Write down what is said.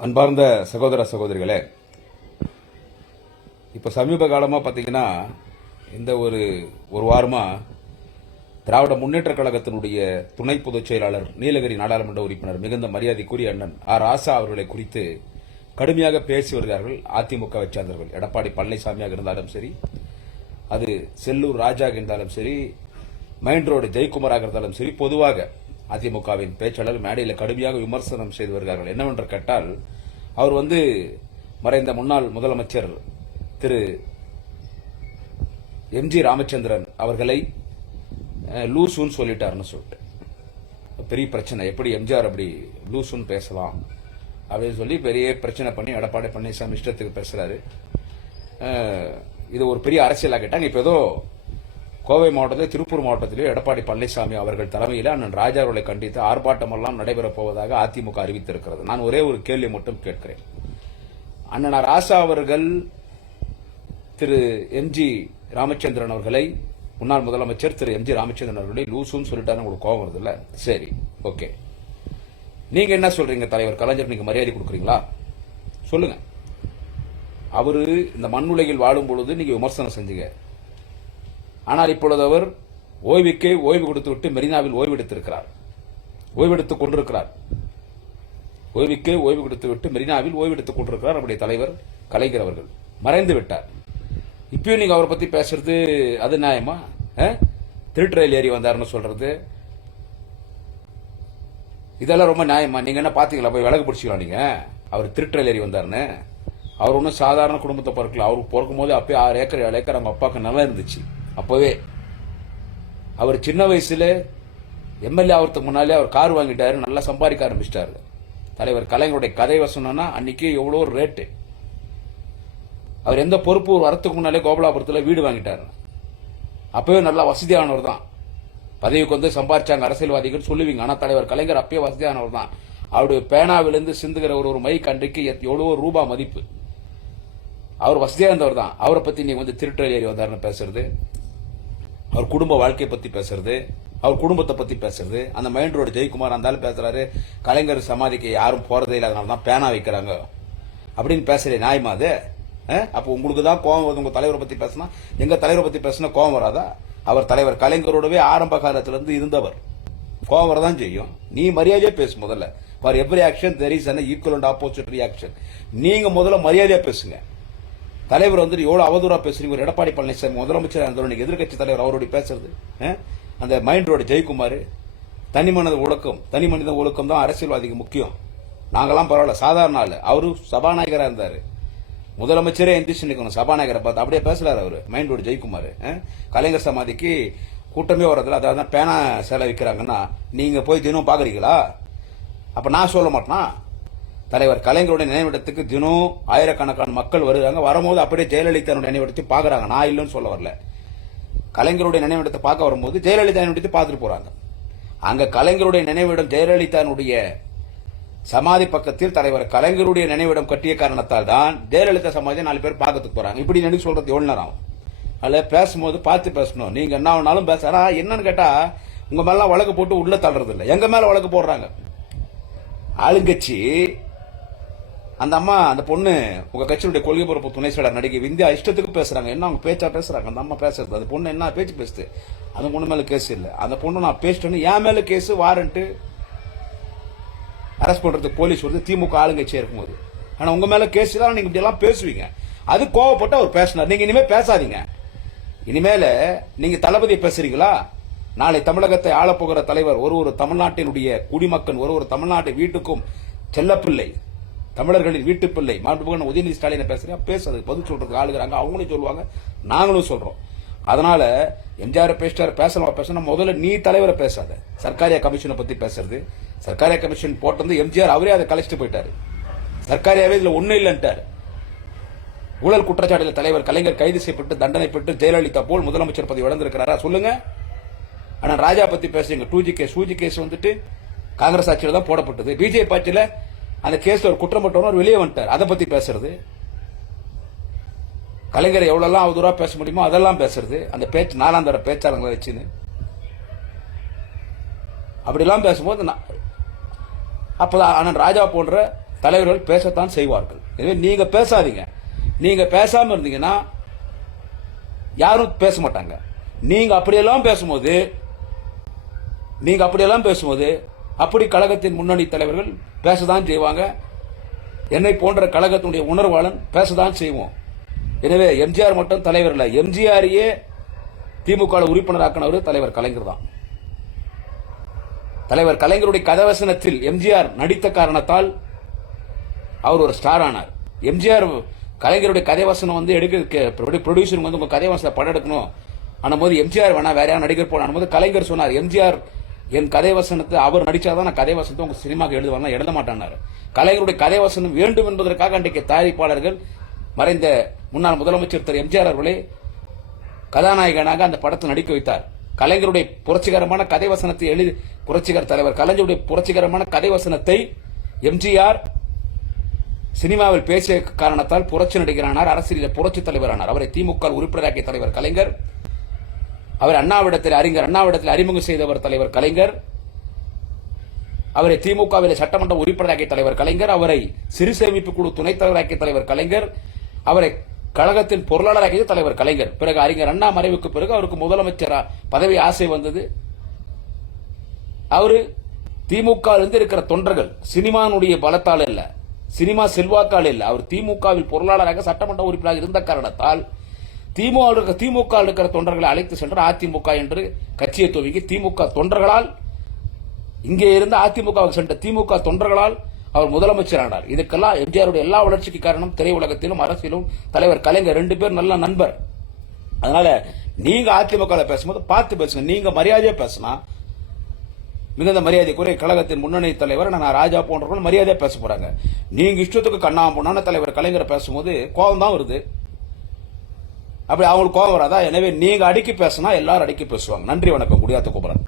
அன்பார்ந்த சகோதர சகோதரிகளே இப்போ சமீப காலமாக பார்த்தீங்கன்னா இந்த ஒரு ஒரு வாரமாக திராவிட முன்னேற்ற கழகத்தினுடைய துணை பொதுச் செயலாளர் நீலகிரி நாடாளுமன்ற உறுப்பினர் மிகுந்த மரியாதைக்குரிய அண்ணன் ஆர். ராசா அவர்களை குறித்து கடுமையாக பேசி வருகிறார்கள். அதிமுகவை சேர்ந்தவர்கள். எடப்பாடி பழனிசாமியாக இருந்தாலும் சரி அது செல்லூர் ராஜாக இருந்தாலும் சரி மைண்ட் ரோடு ஜெயக்குமாராக இருந்தாலும் சரி பொதுவாக அதிமுகவின் பேச்சாளர் மேடையில் கடுமையாக விமர்சனம் செய்து வருகிறார்கள் என்னவென்று கேட்டால் அவர் வந்து மறைந்த முன்னாள் முதலமைச்சர் திரு எம்ஜி ராமச்சந்திரன் அவர்களை லூசுன்னு சொல்லிட்டாருன்னு சொல்லிட்டு. பெரிய பிரச்சனை. எப்படி எம்ஜிஆர் அப்படி லூசுன்னு பேசலாம் அப்படின்னு சொல்லி பெரிய பிரச்சனை பண்ணி எடப்பாடி பழனிசாமி இஷ்டத்துக்கு பேசுறாரு. இது ஒரு பெரிய அரசியலாக கேட்டாங்க இப்போ ஏதோ கோவை மாவட்டத்தில் திருப்பூர் மாவட்டத்திலே எடப்பாடி பழனிசாமி அவர்கள் தலைமையில் அண்ணன் ராஜா அவர்களை கண்டித்து ஆர்ப்பாட்டமெல்லாம் நடைபெறப் போவதாக அதிமுக அறிவித்திருக்கிறது. நான் ஒரே ஒரு கேள்வி மட்டும் கேட்கிறேன். அண்ணன் ராசா அவர்கள் திரு எம்ஜி ராமச்சந்திரன் அவர்களை முன்னாள் முதலமைச்சர் திரு எம்ஜி ராமச்சந்திரன் அவர்களை லூசுன்னு சொல்லிட்டாரு உங்களுக்கு கோபம் வருது இல்ல சரி ஓகே. நீங்க என்ன சொல்றீங்க தலைவர்? கலைஞர் நீங்க மரியாதை கொடுக்குறீங்களா? சொல்லுங்க. அவரு இந்த மண்ணுலகில் வாழும் பொழுது நீங்க விமர்சனம் செஞ்சீங்க. ஆனால் இப்பொழுது அவர் ஓய்வுக்கே ஓய்வு கொடுத்து விட்டு மெரினாவில் ஓய்வெடுத்திருக்கிறார். ஓய்வெடுத்துக் கொண்டிருக்கிறார். ஓய்வுக்கே ஓய்வு கொடுத்து விட்டு மெரினாவில் ஓய்வெடுத்துக் கொண்டிருக்கிறார் நம்முடைய தலைவர் கலைஞர் அவர்கள். மறைந்து விட்டார். இப்பயும் நீங்க அவரை பத்தி பேசுறது அது நியாயமா? அஹ்? திருட்டுறையில் ஏறி வந்தாருன்னு சொல்றது. இதெல்லாம் ரொம்ப நியாயமா? நீங்க என்ன பாத்தீங்களா? போய் விலகு பிடிச்சிக்கலாம் நீங்க? அவர் திருட்டுறையில் ஏறி வந்தாருன்னு அவர் ஒன்றும் சாதாரண குடும்பத்தை பிறக்கல. அவருக்கு பிறக்கும் போது அப்பயே ஆறு ஏக்கர் ஏழு ஏக்கர் அவங்க அப்பாவுக்கு நல்லா இருந்துச்சு. அப்போவே அவர் சின்ன வயசுல எம்எல்ஏ ஆகிறதுக்கு முன்னாலே அவர் கார் வாங்கிட்டாரு நல்லா சம்பாதிக்க ஆரம்பிச்சிட்டாரு. தலைவர் கலைஞருடைய கதை வசனம்னா அன்னைக்கு எவ்வளோ ரேட்டு அவர் எந்த பொறுப்பு வரத்துக்கு முன்னாலே கோபலாபுரத்தில் வீடு வாங்கிட்டாரு. அப்பவே நல்லா வசதியானவர் தான். பதவிக்கு வந்து சம்பாரிச்சாங்க அரசியல்வாதிகள் சொல்லுவீங்க. ஆனால் தலைவர் கலைஞர் அப்பயே வசதியானவர் தான். அவருடைய பேனாவிலிருந்து சிந்துகிற ஒரு ஒரு மைக் அன்றைக்கு எத்- ரூபா மதிப்பு. அவர் வசதியாக இருந்தவர் தான். அவரை பத்தி நீங்க வந்து திருட்டல் ஏறி வந்தாருன்னு பேசுறது. அவர் குடும்ப வாழ்க்கையை பத்தி பேசுறது அவர் குடும்பத்தை பத்தி பேசுறது அந்த மைண்ட் ரோடு ஜெயக்குமார் இருந்தாலும் பேசுறாரு கலைஞர் சமாதிக்கு யாரும் போறதே இல்லை அதனால தான் பேனா வைக்கிறாங்க. அப்படின்னு பேசுறேன் நியாயமா அது? அப்போ உங்களுக்கு தான் கோவம் வருது உங்க தலைவரை பத்தி பேசினா? எங்க தலைவரை பத்தி பேசினா கோவம் வராதா? அவர் தலைவர் கலைஞரோடவே ஆரம்ப காலத்திலிருந்து இருந்தவர். கோவம் வரதான் செய்யும். நீ மரியாதையா பேசு முதல்ல. For every action there is an equal and opposite reaction நீங்க முதல்ல மரியாதையா பேசுங்க. தலைவர் வந்து எவ்வளவு அவதூறா பேசுறீங்க? ஒரு எடப்பாடி பழனிசாமி முதலமைச்சர் இருந்தவர் எதிர்க்கட்சி தலைவர் அவருடைய பேசுறது. அந்த மைண்ட் ரோடு ஜெயக்குமார் தனி மனித ஒழுக்கம் தனி மனித ஒழுக்கம் தான் அரசியல்வாதிக்கு முக்கியம். நாங்கெல்லாம் பரவாயில்ல சாதாரண ஆள். அவரு சபாநாயகராக இருந்தார். முதலமைச்சரே எந்திரிச்சு நிற்கணும் சபாநாயகரை பார்த்து அப்படியே பேசுறாரு அவர் மைண்ட் ரோடு ஜெயக்குமார் கலைஞர் சமாதிக்கு கூட்டமே வரதில்ல அதாவது தான் பேனா சேலை விற்கிறாங்கன்னா நீங்கள் போய் தினம் பார்க்குறீங்களா? அப்போ நான் சொல்ல மாட்டேனா? தலைவர் கலைஞருடைய நினைவிடத்துக்கு தினம் ஆயிரக்கணக்கான மக்கள் வருகிறாங்க. வரும்போது அப்படியே ஜெயலலிதா நினைவிடத்தை பாக்குறாங்க நான் இல்லைன்னு சொல்ல வரல. கலைஞருடைய நினைவிடத்தை பார்க்க வரும்போது ஜெயலலிதா நினைவிடத்தை பார்த்துட்டு போறாங்க. அங்க கலைஞருடைய நினைவிடம் ஜெயலலிதானுடைய சமாதி பக்கத்தில் தலைவர் கலைஞருடைய நினைவிடம் கட்டிய காரணத்தால் தான் ஜெயலலிதா சமாதியை நாலு பேர் பார்க்கறதுக்கு போறாங்க. இப்படி நினைவு சொல்றது எவ்வளவு நேரம் ஆகும்? பேசும்போது பார்த்து பேசணும். நீங்க என்ன வேணாலும் பேச. ஆனா என்னன்னு கேட்டா உங்க மேல வழக்கு போட்டு உள்ள தள்ளுறது இல்லை எங்க மேல வழக்கு போடுறாங்க? ஆளுங்கட்சி அந்த அம்மா அந்த பொண்ணு உங்க கட்சியுடைய கொள்கை பொறுப்பு துணை செயலர் நடிகை விந்தியா இஷ்டத்துக்கு பேசுறாங்க. என்ன அவங்க பேச்சா பேசுறாங்க? அந்த அம்மா பேசுறது. அந்த பொண்ணு என்ன பேச்சு பேசுது? அந்த பொண்ணு மேல கேஸ் இல்ல. அந்த பொண்ணு நான் பேசிட்டேன்னு என் மேல கேஸ் வாரண்ட் அரெஸ்ட் பண்றதுக்கு போலீஸ் வருது திமுக ஆளுங்கட்சியா இருக்கும்போது. ஆனா உங்க மேல கேஸ் தான் நீங்க இப்படி எல்லாம் பேசுவீங்க. அது கோவப்பட்டு அவர் பேசினார். நீங்க இனிமே பேசாதீங்க. இனிமேல நீங்க தளபதியை பேசுறீங்களா? நாளை தமிழகத்தை ஆளப்போகிற தலைவர் ஒரு ஒரு தமிழ்நாட்டினுடைய குடிமக்கன் ஒரு ஒரு தமிழ்நாட்டு வீட்டுக்கும் செல்லப்பிள்ளை. தமிழர்களின் வீட்டு பிள்ளை. மாண்புமிகு உதயநிதி ஸ்டாலினை பேசுறேன். பேசுறது பதில் சொல்றதுக்கு ஆளுகிறாங்க அவங்களும் சொல்லுவாங்க. நாங்களும் சொல்றோம். அதனால எம்ஜிஆர் பேசிட்டார். பேசலாம் பேசணும் முதல்ல நீ தலைவரை பேசாத. சர்க்காரியா கமிஷனை பத்தி பேசுறது. சர்க்காரியா கமிஷன் போட்டது எம்ஜிஆர் அவரே அதை கலைச்சிட்டு போயிட்டாரு. சர்க்காரியாவே இதுல ஒண்ணு இல்லைன்ட்டாரு. ஊழல் குற்றச்சாட்டில் தலைவர் கலைஞர் கைது செய்யப்பட்டு தண்டனை பெற்று ஜெயலலிதா போல் முதலமைச்சர் பதவி இழந்திருக்கிறாரா? சொல்லுங்க. ஆனா ராஜா பத்தி பேசுறீங்க. Two G case G case வந்துட்டு காங்கிரஸ் ஆட்சியில தான் போடப்பட்டது. பிஜேபி ஆட்சியில அந்த கேஸ்ல ஒரு குற்றம் பட்டவர் வெளியே வந்துட்டார். அதை பத்தி பேசுறது? கலைஞர் எவ்வளவு அவதூறா பேச முடியுமோ அதெல்லாம் பேசுறது. அந்த பேச்சு நாலாம் தர பேச்சாளங்களை வச்சுன்னு. அப்படிலாம் பேசும்போது நான் அப்பதான் அண்ணன் ராஜா போன்ற தலைவர்கள் பேசத்தான் செய்வார்கள். எனவே நீங்க பேசாதீங்க. நீங்க பேசாம இருந்தீங்கன்னா யாரும் பேச மாட்டாங்க. நீங்க அப்படியெல்லாம் பேசும்போது நீங்க அப்படியெல்லாம் பேசும்போது அப்படி கழகத்தின் முன்னணி தலைவர்கள் பேசதான் செய்வாங்க. என்னை போன்ற கழகத்தினுடைய உணர்வாளன் பேசதான் செய்வோம். எனவே எம்ஜிஆர் மட்டும் தலைவர் இல்லை. எம்ஜிஆரையே திமுக உறுப்பினராக்கினவர் தலைவர் கலைஞர் தான். தலைவர் கலைஞருடைய கதவசனத்தில் எம்ஜிஆர் நடித்த காரணத்தால் அவர் ஒரு ஸ்டார் ஆனார். எம்ஜிஆர் கலைஞருடைய கதைவசனம் வந்து எடுக்க ப்ரொடியூசர் வந்து உங்க கதைவசனம் படம் எடுக்கணும். ஆனும் போது எம்ஜிஆர் வேணா வேற யாரும் நடிகர் போன போது கலைஞர் சொன்னார். எம்ஜிஆர் என் கதைவசனத்தை அவர் நடிச்சாதான் நான் கதைவசனத்தை உங்க சினிமாக்கு எழுதுவாங்க எழுத மாட்டானாரு கலைஞருடைய கதைவசனம் வேண்டும் என்பதற்காக அன்றைக்கு தயாரிப்பாளர்கள் மறைந்த முன்னாள் முதலமைச்சர் திரு எம்ஜிஆர் அவர்களே கதாநாயகனாக அந்த படத்தை நடிக்க வைத்தார். கலைஞருடைய புரட்சிகரமான கதை வசனத்தை எழுதி புரட்சிகர தலைவர் கலைஞருடைய புரட்சிகரமான கதைவசனத்தை எம்ஜிஆர் சினிமாவில் பேசிய காரணத்தால் புரட்சி நடிகரானார் அரசியலில் புரட்சி தலைவரானார். அவரை திமுக உறுப்பினராக்கிய தலைவர் கலைஞர். அவர் அண்ணாவிடத்தில் அறிஞர் அண்ணாவிடத்தில் அறிமுகம் செய்தவர் தலைவர் கலைஞர். அவரை திமுகவில் சட்டமன்ற உறுப்பினராக்கிய தலைவர் கலைஞர். அவரை சிறு சேமிப்பு குழு துணைத் தலைவராக்கிய தலைவர் கலைஞர். அவரை கழகத்தின் பொருளாளராக்கிய தலைவர் கலைஞர். பிறகு அறிஞர் அண்ணா மறைவுக்கு பிறகு அவருக்கு முதலமைச்சர் பதவி ஆசை வந்தது. அவரு திமுக இருந்து இருக்கிற தொண்டர்கள் சினிமானுடைய பலத்தால் இல்ல சினிமா செல்வாக்கால் இல்ல. அவர் திமுகவில் பொருளாளராக சட்டமன்ற உறுப்பினராக இருந்த காரணத்தால் திமுக திமுக இருக்கிற தொண்டர்களை அழைத்து சென்று அதிமுக என்று கட்சியை துவங்கி திமுக தொண்டர்களால் இங்கே இருந்த அதிமுகவுக்கு சென்ற திமுக தொண்டர்களால் அவர் முதலமைச்சரானார் இதுக்கெல்லாம் எம்ஜிஆருடைய எல்லா வளர்ச்சிக்கு காரணம் திரையுலகத்திலும் அரசியலும் தலைவர் கலைஞர் ரெண்டு பேர் நல்ல நண்பர். அதனால நீங்க அதிமுக பேசும்போது பார்த்து பேசுங்க. நீங்க மரியாதையா பேசினா மிகுந்த மரியாதைக்குரிய கழகத்தின் முன்னணி தலைவர் நான் ராஜா போன்றவர்கள் மரியாதையா பேச போறாங்க. நீங்க இஷ்டத்துக்கு கண்ணா போனான தலைவர் கலைஞர் பேசும்போது கோபம் தான் வருது. அப்படி அவங்களுக்கு கோபம் வராதா? எனவே நீங்க அடுக்கி பேசினா எல்லாரும் அடிக்கி பேசுவாங்க. நன்றி வணக்கம். குடியாத்த குமரன்